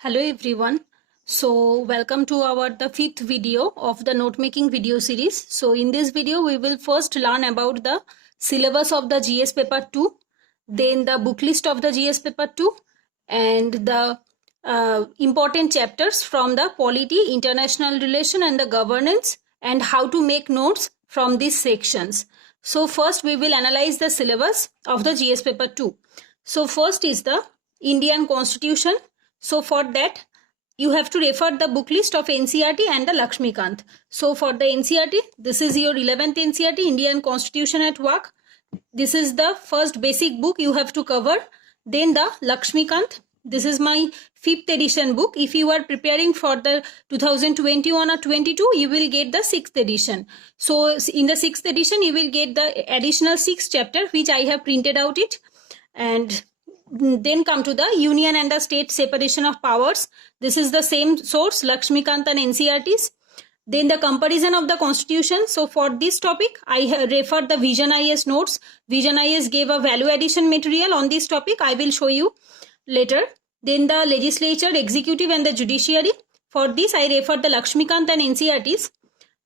Hello everyone. So welcome to the fifth video of the note making video series. So in this video we will first learn about the syllabus of the GS paper 2, then the book list of the GS paper 2 and the important chapters from the polity, international relation and the governance and how to make notes from these sections. So first we will analyze the syllabus of the GS paper 2. So first is the Indian Constitution. So for that, you have to refer the book list of NCERT and the Lakshmikant. So for the NCERT, this is your 11th NCERT, Indian Constitution at Work. This is the first basic book you have to cover. Then the Lakshmikant. This is my 5th edition book. If you are preparing for the 2021 or 22, you will get the 6th edition. So in the 6th edition, you will get the additional 6th chapter, which I have printed out it. And then come to the union and the state separation of powers. This is the same source, Lakshmikant and NCERTs. Then the comparison of the constitution. So for this topic, I referred the Vision IS notes. Vision IS gave a value addition material on this topic. I will show you later. Then the legislature, executive and the judiciary. For this, I referred the Lakshmikant and NCERTs.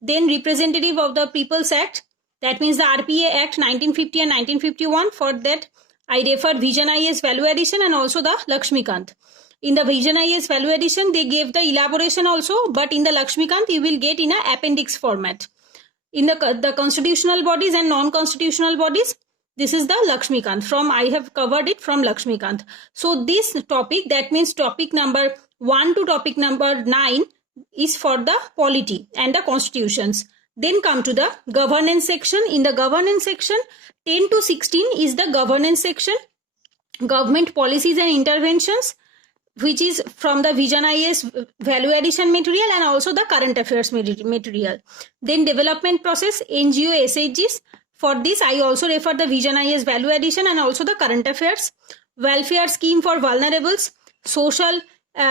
Then representative of the People's Act. That means the RPA Act 1950 and 1951. For that, I referred Vision IS value addition and also the Lakshmikant. In the Vision IS value addition, they gave the elaboration also, but in the Lakshmikant, you will get in an appendix format. In the constitutional bodies and non-constitutional bodies, this is the Lakshmikant. I have covered it from Lakshmikant. So this topic, that means topic number 1 to topic number 9 is for the polity and the constitutions. Then come to the governance section. In the governance section, 10 to 16 is the governance section, government policies and interventions, which is from the Vision IS value addition material and also the current affairs material. Then development process, NGO, SHGs. For this, I also refer the Vision IS value addition and also the current affairs. Welfare scheme for vulnerables, social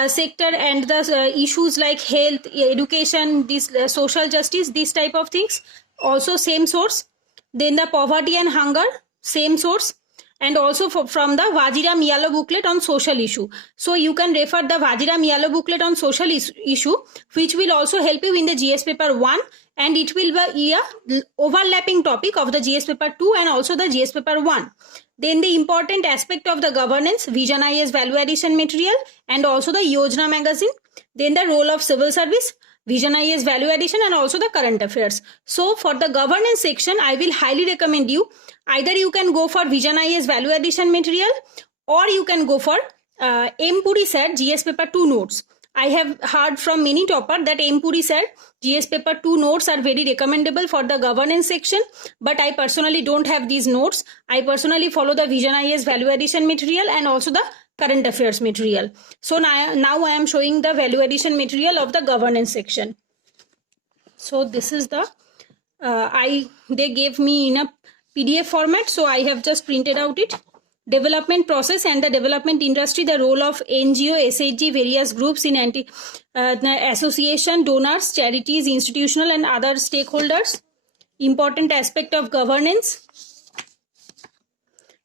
sector and the issues like health, education, this social justice, these type of things. Also same source. Then the poverty and hunger, same source. And also from the Vajiram Yellow booklet on social issue. So you can refer the Vajiram Yellow booklet on social issue, which will also help you in the GS paper 1, and it will be a overlapping topic of the GS paper 2 and also the GS paper 1. Then the important aspect of the governance, Vision IS value addition material and also the Yojana magazine. Then the role of civil service, Vision IS value addition and also the current affairs. So for the governance section, I will highly recommend you, either you can go for Vision IS value addition material or you can go for M. Puri sir GS paper 2 notes. I have heard from many topper that M. Puri sir GS paper 2 notes are very recommendable for the governance section, but I personally don't have these notes. I personally follow the Vision IS value addition material and also the current affairs material. So now I am showing the value addition material of the governance section. So this is the they gave me in a PDF format, so I have just printed out it. Development process and the development industry, the role of NGO, SHG, various groups in association, donors, charities, institutional and other stakeholders. Important aspect of governance.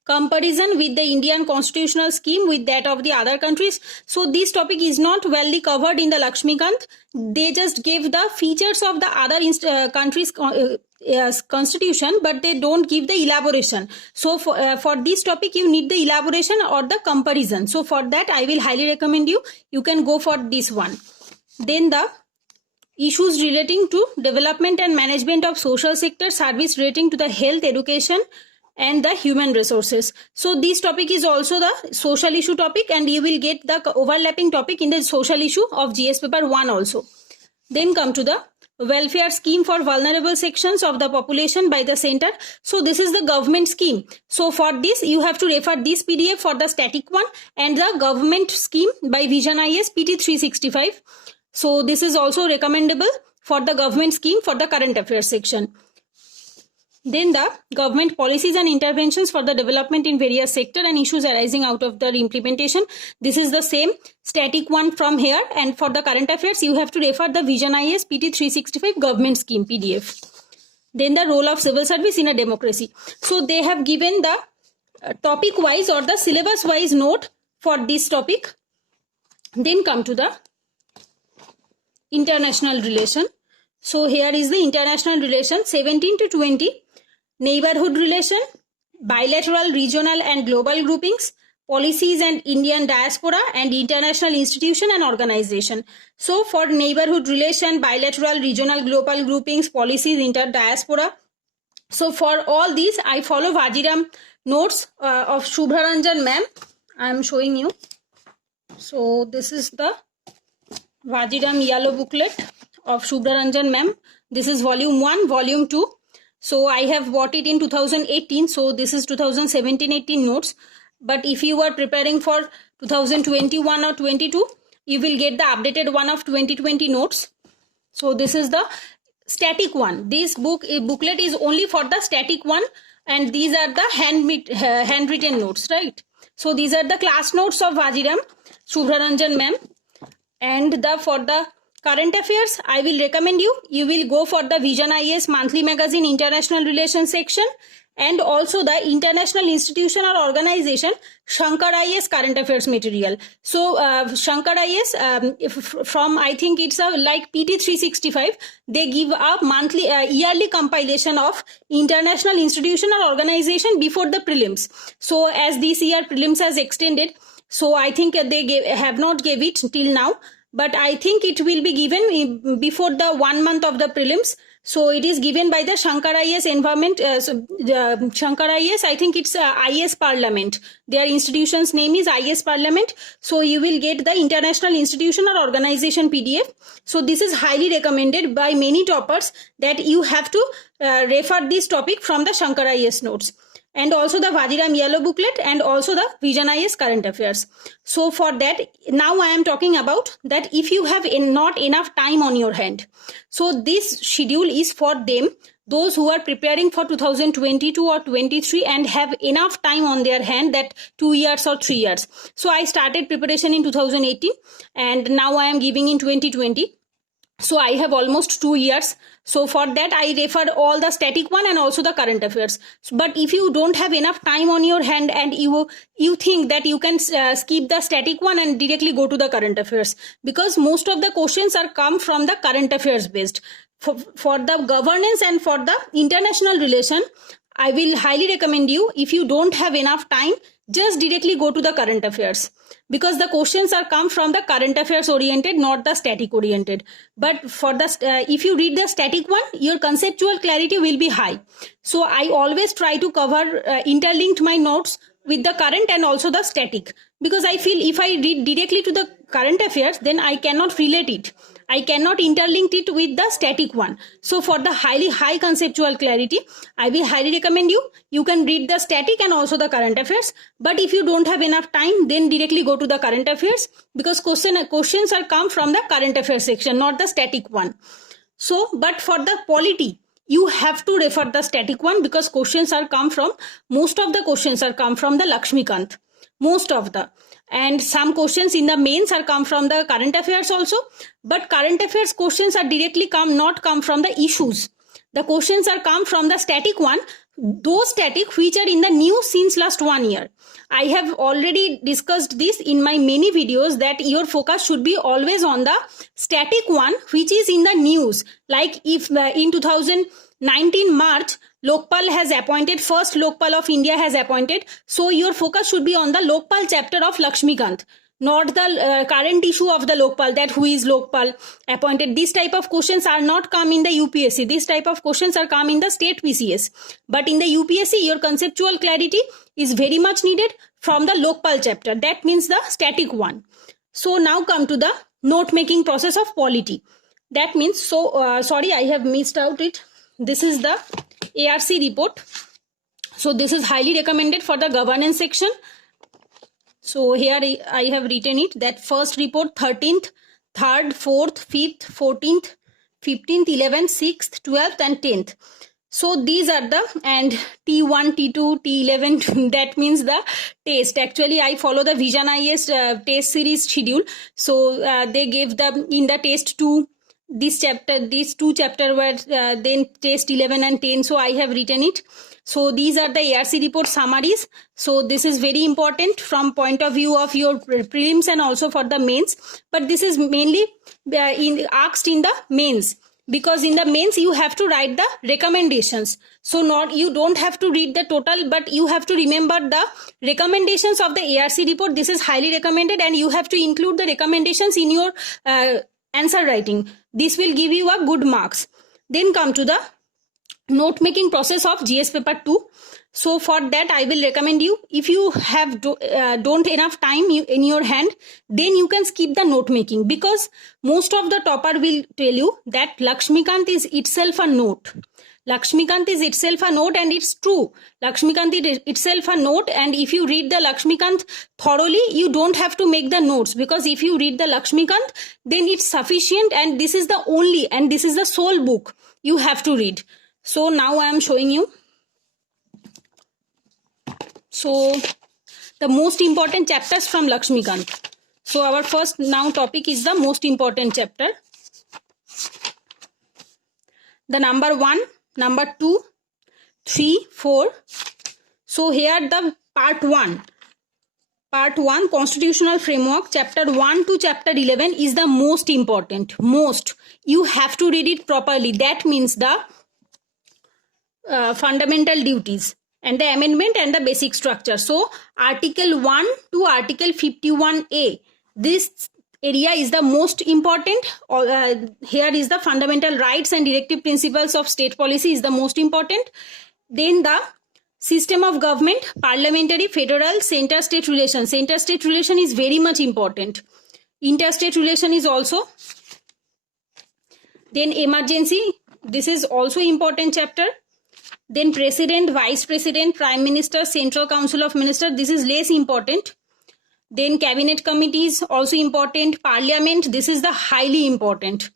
Comparison with the Indian constitutional scheme with that of the other countries. So this topic is not well covered in the Lakshmikant. They just gave the features of the other countries' constitution, but they don't give the elaboration. So for this topic, you need the elaboration or the comparison. So for that, I will highly recommend you. You can go for this one. Then the issues relating to development and management of social sector service relating to the health, education, and the human resources. So this topic is also the social issue topic, and you will get the overlapping topic in the social issue of GS paper 1 also. Then come to the welfare scheme for vulnerable sections of the population by the center. So this is the government scheme. So for this, you have to refer this PDF for the static one and the government scheme by Vision IS PT 365. So this is also recommendable for the government scheme for the current affairs section. Then the government policies and interventions for the development in various sector and issues arising out of their implementation. This is the same static one from here, and for the current affairs you have to refer the Vision IS PT 365 government scheme PDF. Then the role of civil service in a democracy. So they have given the topic wise or the syllabus wise note for this topic. Then come to the international relation. So here is the international relation 17 to 20, neighborhood relation, bilateral, regional and global groupings, policies and Indian diaspora, and international institution and organization. So for neighborhood relation, bilateral, regional, global groupings, policies, inter diaspora. So for all these, I follow Vajiram notes of Shubharanjan ma'am. I am showing you. So this is the Vajiram yellow booklet of Shubharanjan ma'am. This is volume 1, volume 2. So I have bought it in 2018. So this is 2017-18 notes. But if you are preparing for 2021 or 22, you will get the updated one of 2020 notes. So this is the static one. This booklet is only for the static one, and these are the handwritten notes, right? So these are the class notes of Vajiram Shubharanjan ma'am. And for the current affairs, I will recommend you will go for the Vision IAS monthly magazine international relations section, and also the international institution or organization Shankar IAS current affairs material. So Shankar IAS from, I think it's like PT 365, they give a monthly yearly compilation of international institution or organization before the prelims. So as this year prelims has extended, so I think they have not gave it till now, but I think it will be given before the 1 month of the prelims. So it is given by the Shankar IAS environment. Shankar IAS, I think it's IAS Parliament. Their institution's name is IAS Parliament. So you will get the international institution or organization PDF. So this is highly recommended by many toppers that you have to refer this topic from the Shankar IAS notes. And also the Vajiram yellow booklet, and also the Vision IAS current affairs. So for that, now I am talking about that if you have not enough time on your hand. So this schedule is for them, those who are preparing for 2022 or 23 and have enough time on their hand, that 2 years or 3 years. So I started preparation in 2018 and now I am giving in 2020. So I have almost 2 years. So for that I referred all the static one and also the current affairs. But if you don't have enough time on your hand and you think that you can skip the static one and directly go to the current affairs, because most of the questions are come from the current affairs based. For the governance and for the international relation, I will highly recommend you, if you don't have enough time, just directly go to the current affairs, because the questions are come from the current affairs oriented, not the static oriented. But for the if you read the static one, your conceptual clarity will be high. So I always try to cover interlinked my notes with the current and also the static, because I feel if I read directly to the current affairs, then I cannot relate it. I cannot interlink it with the static one. So for the high conceptual clarity, I will highly recommend you can read the static and also the current affairs. But if you don't have enough time, then directly go to the current affairs, because questions are come from the current affairs section, not the static one. So, but for the polity, you have to refer the static one, because most of the questions are come from the Lakshmikant. Most of the, and some questions in the mains are come from the current affairs also, but current affairs questions are directly not come from the issues. The questions are come from the static one, those static which are in the news since last 1 year. I have already discussed this in my many videos, that your focus should be always on the static one which is in the news. Like if in 2019 March, Lokpal has appointed, first Lokpal of India has appointed. So your focus should be on the Lokpal chapter of Lakshmikant, not the current issue of the Lokpal, that who is Lokpal appointed. This type of questions are not come in the UPSC. This type of questions are come in the state PCS. But in the UPSC, your conceptual clarity is very much needed from the Lokpal chapter. That means the static one. So now come to the note making process of polity. That means, sorry, I have missed out it. This is the ARC report. So this is highly recommended for the governance section. So here I have written it, that first report 13th, 3rd, 4th, 5th, 14th, 15th, 11th, 6th, 12th and 10th. So these are the, and T1, T2, T11, that means the test. Actually, I follow the Vision IAS test series schedule. So they gave in the test 2, this chapter, these two chapter were then test 11 and 10, so I have written it. So these are the ARC report summaries. So this is very important from point of view of your prelims and also for the mains, but this is mainly asked in the mains, because in the mains you have to write the recommendations. So not, you don't have to read the total, but you have to remember the recommendations of the ARC report. This is highly recommended, and you have to include the recommendations in your answer writing. This will give you a good marks. Then come to the note making process of GS paper 2. So for that I will recommend you, if you have don't enough time in your hand, then you can skip the note making, because most of the topper will tell you that Lakshmikant is itself a note. Lakshmikant is itself a note, and it's true. Lakshmikant is itself a note, and if you read the Lakshmikant thoroughly, you don't have to make the notes, because if you read the Lakshmikant, then it's sufficient, and this is the only, and this is the sole book you have to read. So now I am showing you. So the most important chapters from Lakshmikant. So our first now topic is the most important chapter. The number 1, number 2, 3, 4. So here the part 1. Part 1, constitutional framework, chapter 1 to chapter 11 is the most important. Most. You have to read it properly. That means the fundamental duties and the amendment and the basic structure. So article 1 to article 51A, this area is the most important. Here is the fundamental rights and directive principles of state policy is the most important. Then the system of government, parliamentary, federal, center-state relation. Center-state relation is very much important. Interstate relation is also. Then emergency, this is also important chapter. Then president, vice president, prime minister, central council of ministers, this is less important. Then cabinet committees, also important. Parliament, this is the highly important.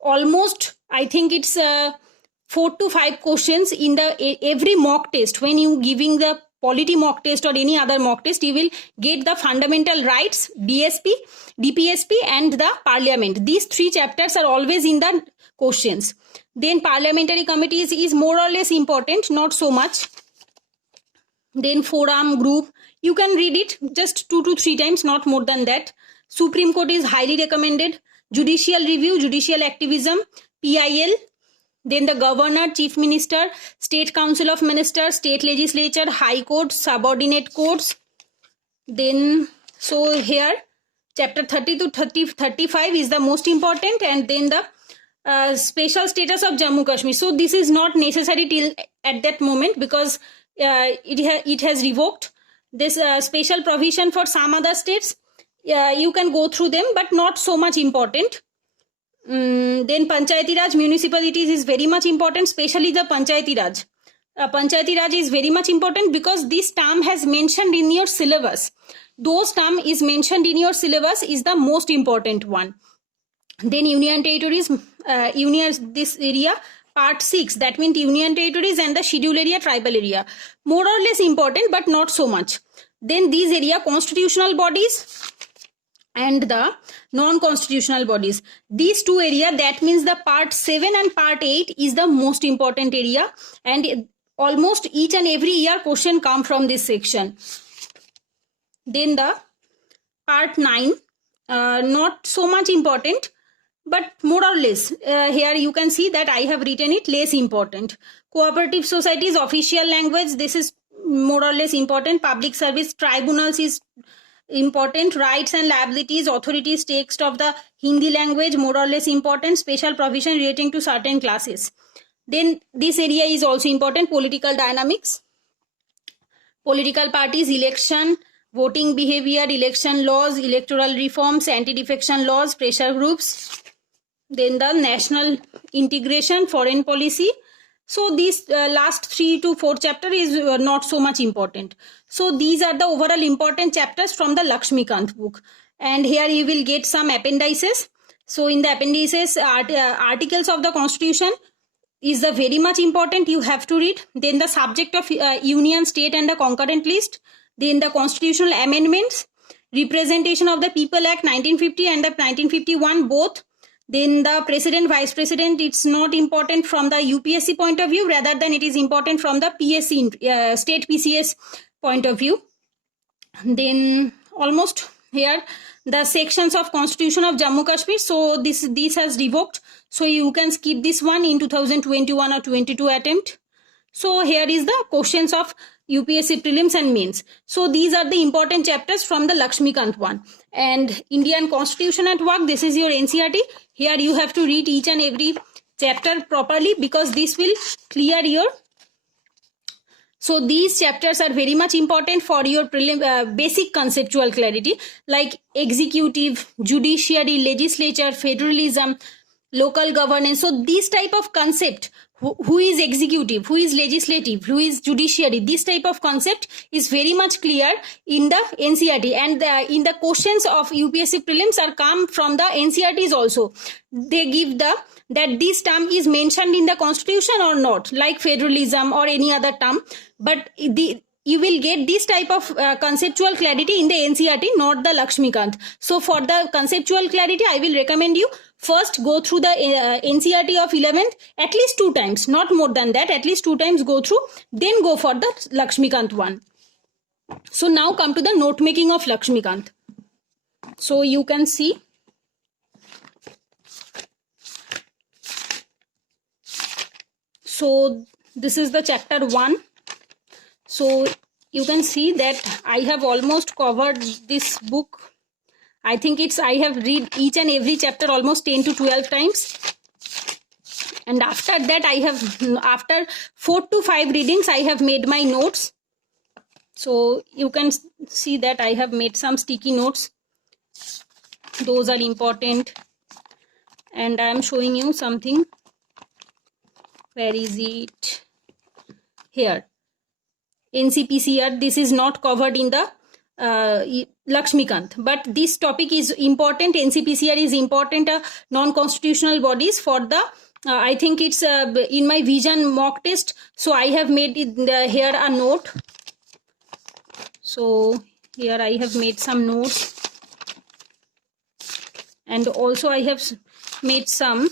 Almost, I think it's 4 to 5 questions in the every mock test. When you giving the polity mock test or any other mock test, you will get the fundamental rights, DSP, DPSP and the parliament. These 3 chapters are always in the questions. Then parliamentary committees is more or less important, not so much. Then forum, group, you can read it just 2 to 3 times, not more than that. Supreme Court is highly recommended. Judicial review, judicial activism, PIL. Then the governor, chief minister, state council of ministers, state legislature, high court, subordinate courts. Then, so here, chapter 30 to 35 is the most important, and then the special status of Jammu Kashmir. So this is not necessary till at that moment, because it has revoked. This special provision for some other states, you can go through them, but not so much important. Then Panchayati Raj, municipalities is very much important, especially the Panchayati Raj. Panchayati Raj is very much important because this term has mentioned in your syllabus. Those term is mentioned in your syllabus is the most important one. Then union territories, this area, part 6, that means union territories and the schedule area, tribal area. More or less important, but not so much. Then these area, constitutional bodies and the non-constitutional bodies. These 2 area, that means the part 7 and part 8 is the most important area, and almost each and every year question come from this section. Then the part 9, not so much important, but more or less. Here you can see that I have written it less important. Cooperative societies, official language, this is more or less important. Public service tribunals is important. Rights and liabilities, authorities, text of the Hindi language, more or less important. Special provision relating to certain classes. Then this area is also important. Political dynamics, political parties, election, voting behavior, election laws, electoral reforms, anti-defection laws, pressure groups. Then the national integration, foreign policy. So these last 3 to 4 chapter is not so much important. So these are the overall important chapters from the Lakshmikant book. And here you will get some appendices. So in the appendices, articles of the constitution is the very much important, you have to read. Then the subject of union, state and the concurrent list. Then the constitutional amendments, representation of the people act 1950 and the 1951 both. Then the president, vice president, it's not important from the UPSC point of view, rather than it is important from the PSC, state PCS point of view. Then almost here the sections of Constitution of Jammu Kashmir. So this has revoked. So you can skip this one in 2021 or 22 attempt. So here is the questions of UPSC prelims and mains. So these are the important chapters from the Lakshmikant one. And Indian Constitution at Work, this is your NCERT. Here you have to read each and every chapter properly, because this will clear your. So these chapters are very much important for your basic conceptual clarity, like executive, judiciary, legislature, federalism, local governance. So these type of concept, who is executive, who is legislative, who is judiciary, this type of concept is very much clear in the NCERT, and in the questions of UPSC prelims are come from the NCERTs also. They give that this term is mentioned in the constitution or not, like federalism or any other term, but you will get this type of conceptual clarity in the NCERT, not the Lakshmikant. So for the conceptual clarity, I will recommend you first go through the NCERT of 11th at least 2 times, not more than that, at least 2 times go through, then go for the Lakshmikant one. So now come to the note making of Lakshmikant. So you can see. So this is the chapter 1. So you can see that I have almost covered this book. I think I have read each and every chapter almost 10 to 12 times. And after that after 4 to 5 readings, I have made my notes. So you can see that I have made some sticky notes. Those are important. And I am showing you something. Where is it? Here. NCPCR, this is not covered in the Lakshmikant, but this topic is important. NCPCR is important, non-constitutional bodies for the, I think it's in my vision mock test. So I have made it here a note. So here I have made some notes. And also I have made some,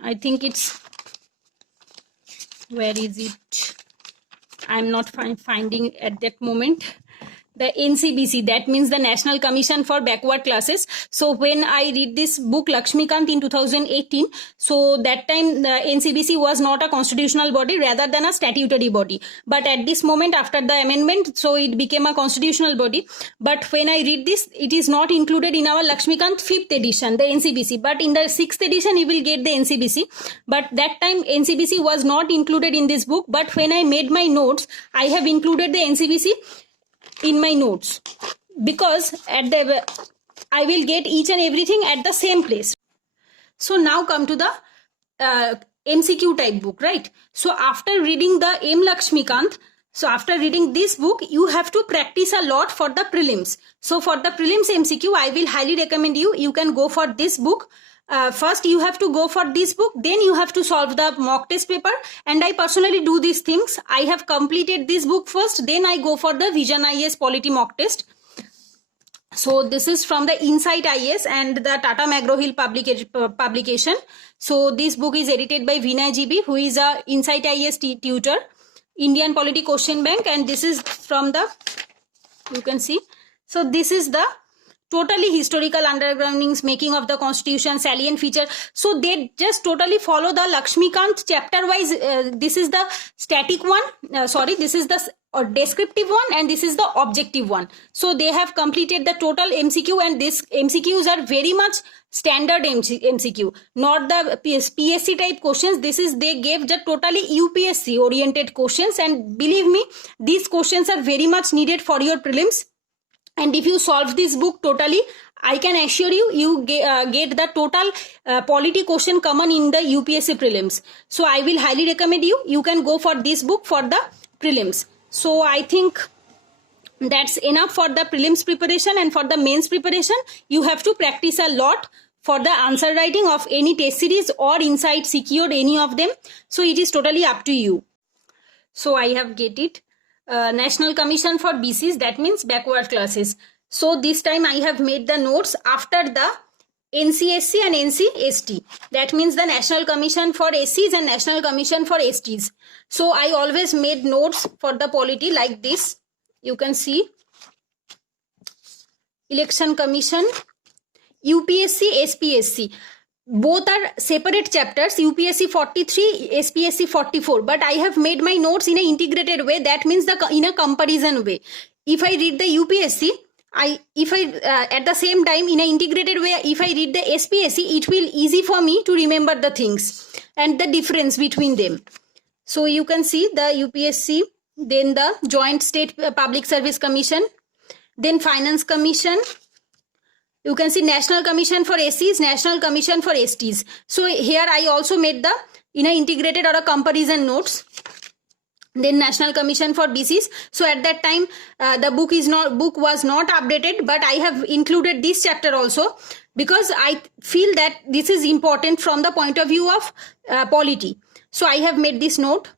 I think it's, where is it? I'm not finding at that moment. The NCBC, that means the National Commission for Backward Classes. So when I read this book Lakshmikant in 2018, so that time the NCBC was not a constitutional body, rather than a statutory body. But at this moment, after the amendment, so it became a constitutional body. But when I read this, it is not included in our Lakshmikant 5th edition, the NCBC. But in the 6th edition, you will get the NCBC. But that time NCBC was not included in this book. But when I made my notes, I have included the NCBC in my notes, because I will get each and everything at the same place. So now come to the MCQ type book, right? So after reading the M. Lakshmikant, so after reading this book, you have to practice a lot for the prelims. So for the prelims MCQ, I will highly recommend you can go for this book. First you have to go for this book, then you have to solve the mock test paper, and I personally do these things. I have completed this book first, then I go for the Vision IAS Polity mock test. So this is from the Insight IAS and the Tata McGraw-Hill publication. So this book is edited by Vinay GB, who is a Insight IAS tutor, Indian Polity Question Bank, and this is from the, you can see, so this is the totally historical undergroundings, making of the constitution, salient feature. So they just totally follow the Lakshmikant chapter wise. This is the static one, this is the descriptive one, and this is the objective one. So they have completed the total MCQ, and this MCQs are very much standard MCQ, not the PSC type questions. They gave the totally UPSC oriented questions, and believe me, these questions are very much needed for your prelims. And if you solve this book totally, I can assure you get the total polity question common in the UPSC prelims. So I will highly recommend you can go for this book for the prelims. So I think that's enough for the prelims preparation. And for the mains preparation, you have to practice a lot for the answer writing of any test series or Insight secured any of them. So it is totally up to you. So I have get it. National Commission for BCs, that means backward classes. So this time I have made the notes after the NCSC and NCST. That means the National Commission for SCs and National Commission for STs. So I always made notes for the polity like this. You can see Election Commission, UPSC, SPSC. Both are separate chapters, UPSC 43, SPSC 44. But I have made my notes in an integrated way. That means in a comparison way. If I read the UPSC, at the same time in an integrated way, if I read the SPSC, it will easy for me to remember the things and the difference between them. So you can see the UPSC, then the Joint State Public Service Commission, then Finance Commission. You can see National Commission for SCs, National Commission for STs. So here I also made the in a integrated or a comparison notes. Then National Commission for BCs. So at that time the book was not updated, but I have included this chapter also because I feel that this is important from the point of view of polity. So I have made this note.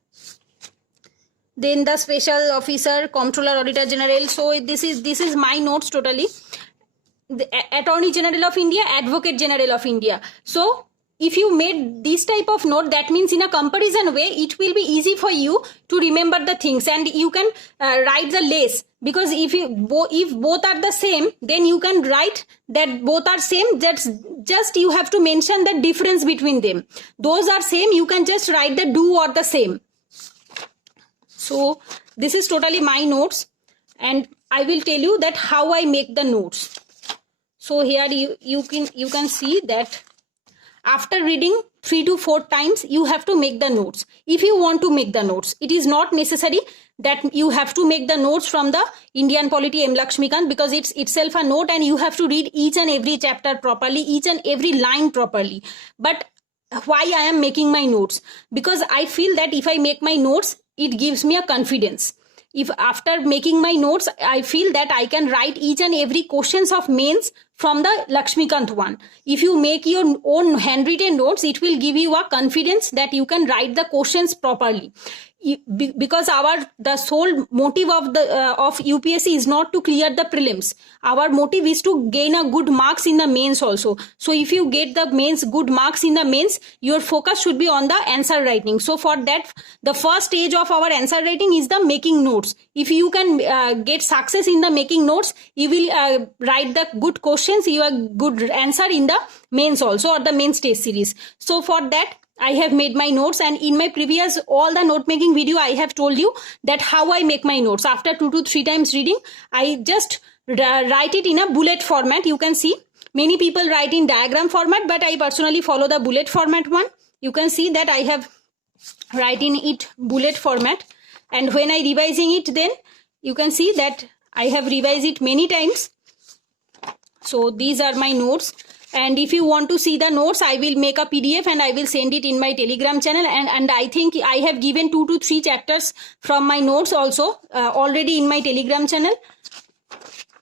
Then the Special Officer, Comptroller, Auditor General. So this is my notes totally. The Attorney General of India, Advocate General of India. So if you made this type of note, that means in a comparison way, it will be easy for you to remember the things, and you can write the less, because if both are the same, then you can write that both are same. That's just you have to mention the difference between them. Those are same, you can just write the do or the same. So this is totally my notes, and I will tell you that how I make the notes. So here you can see that after reading 3 to 4 times, you have to make the notes. If you want to make the notes, it is not necessary that you have to make the notes from the Indian Polity M. Lakshmikant, because it's itself a note and you have to read each and every chapter properly, each and every line properly. But why I am making my notes? Because I feel that if I make my notes, it gives me a confidence. If after making my notes, I feel that I can write each and every questions of mains from the Lakshmikant one. If you make your own handwritten notes, it will give you a confidence that you can write the questions properly. Because the sole motive of UPSC is not to clear the prelims. Our motive is to gain a good marks in the mains also. So if you get the mains, good marks in the mains, your focus should be on the answer writing. So for that, the first stage of our answer writing is the making notes. If you can get success in the making notes, you will write the good questions, you are good answer in the mains also, or the mains test series. So for that, I have made my notes, and in my previous all the note making video, I have told you that how I make my notes. After 2 to 3 times reading, I just write it in a bullet format. You can see many people write in diagram format, but I personally follow the bullet format one. You can see that I have write in it bullet format, and when I revising it, then you can see that I have revised it many times. So these are my notes. And if you want to see the notes, I will make a PDF and I will send it in my Telegram channel. And I think I have given 2 to 3 chapters from my notes also already in my Telegram channel.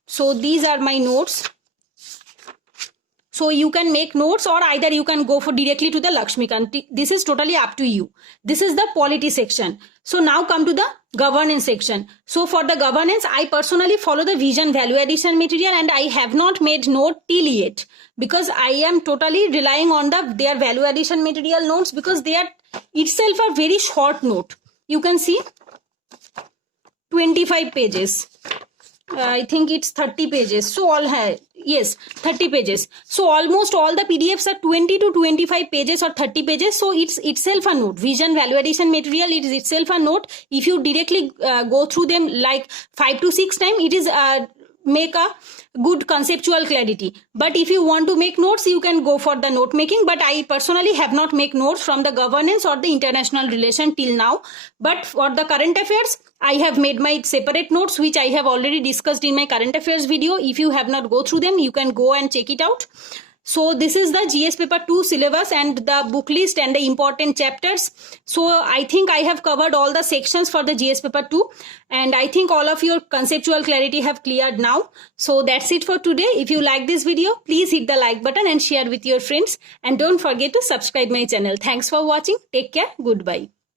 So these are my notes. So you can make notes, or either you can go for directly to the Lakshmikant. This is totally up to you. This is the polity section. So now come to the governance section. So for the governance, I personally follow the vision value addition material, and I have not made note till yet, because I am totally relying on their value addition material notes, because they are itself a very short note. You can see 25 pages. I think it's 30 pages. So all have, yes, 30 pages. So almost all the PDFs are 20 to 25 pages or 30 pages. So it's itself a note. Vision value addition material, it is itself a note. If you directly go through them like 5 to 6 times, it is make a good conceptual clarity. But if you want to make notes, you can go for the note making. But I personally have not make notes from the governance or the international relation till now. But for the current affairs, I have made my separate notes, which I have already discussed in my current affairs video. If you have not go through them, you can go and check it out. So this is the GS paper 2 syllabus and the book list and the important chapters. So I think I have covered all the sections for the GS paper 2, and I think all of your conceptual clarity have cleared now. So that's it for today. If you like this video, please hit the like button and share with your friends, and don't forget to subscribe my channel. Thanks for watching. Take care. Goodbye.